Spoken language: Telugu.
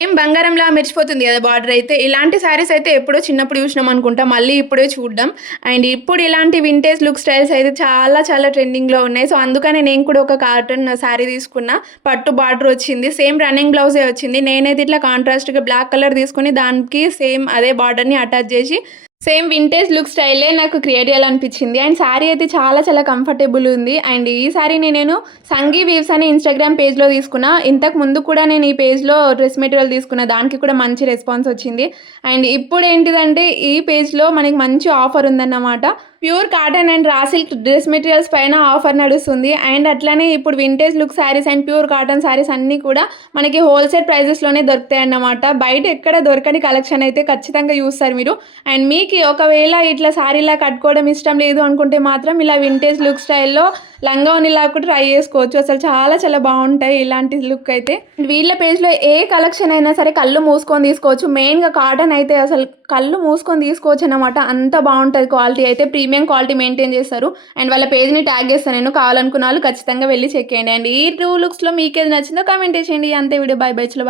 సేమ్ బంగారంలా మెరిసిపోతుంది గదా! బార్డర్ అయితే. ఇలాంటి శారీస్ అయితే ఎప్పుడో చిన్నప్పుడు చూసినాం అనుకుంటా. మళ్ళీ ఇప్పుడే చూడడం. అండ్ ఇప్పుడు ఇలాంటి వింటేజ్ లుక్ స్టైల్స్ అయితే చాలా చాలా ట్రెండింగ్‌లో ఉన్నాయి. సో, అందుకనే నేను కూడా ఒక కాటన్ శారీ తీసుకున్నా. పట్టు బార్డర్ వచ్చింది. సేమ్ రన్నింగ్ బ్లౌజే వచ్చింది. నేనైతే ఇట్లా కాంట్రాస్ట్‌గా బ్లాక్ కలర్ తీసుకొని దానికి సేమ్ అదే బార్డర్‌ని అటాచ్ చేసి సేమ్ వింటేజ్ లుక్ స్టైలే నాకు క్రియేట్ చేయాలనిపించింది. అండ్ శారీ అయితే చాలా చాలా కంఫర్టబుల్ ఉంది. అండ్ ఈ శారీని నేను సంఘీ వీవ్స్ అని ఇన్‌స్టాగ్రామ్ పేజ్‌లో తీసుకున్నా. ఇంతకు ముందు కూడా నేను ఈ పేజ్‌లో డ్రెస్ మెటీరియల్ తీసుకున్న. దానికి కూడా మంచి రెస్పాన్స్ వచ్చింది. అండ్ ఇప్పుడేంటిదంటే ఈ పేజ్‌లో మనకి మంచి ఆఫర్ ఉందన్నమాట. Pure cotton and raw silk dress materials పైన ఆఫర్ నడుస్తుంది. అండ్ అట్లనే ఇప్పుడు vintage look saris and pure cotton saris అన్నీ కూడా మనకి హోల్‌సేల్ ప్రైజెస్‌లోనే దొరుకుతాయన్నమాట. బయట ఎక్కడ దొరకని కలెక్షన్ అయితే ఖచ్చితంగా చూస్తారు మీరు. అండ్ మీకు ఒకవేళ ఇట్లా శారీలా కట్టుకోవడం ఇష్టం లేదు అనుకుంటే మాత్రం ఇలా వింటేజ్ లుక్ స్టైల్‌లో లంగా ఓణిలా కూడా ట్రై చేసుకోవచ్చు. అసలు చాలా చాలా బావుంటాయి ఇలాంటి లుక్ అయితే. వీళ్ళ పేజ్‌లో ఏ కలెక్షన్ అయినా సరే కళ్ళు మూసుకొని తీసుకోవచ్చు. మెయిన్‌గా కాటన్ అయితే అసలు కళ్ళు మూసుకొని తీసుకోవచ్చనమాట. అంత బావుంటది క్వాలిటీ అయితే. ప్రీమియం క్వాలిటీ మెయింటైన్ చేస్తారు. అండ్ వాళ్ళ పేజ్‌ని ట్యాగ్ చేస్తా నేను. కావాలనుకున్న వాళ్ళు ఖచ్చితంగా వెళ్లి చెక్ చేయండి. అండ్ ఈ 2 లుక్స్‌లో మీకేది నచ్చిందో కామెంట్ చేసేయండి. అంతే వీడియో. By by. చలో.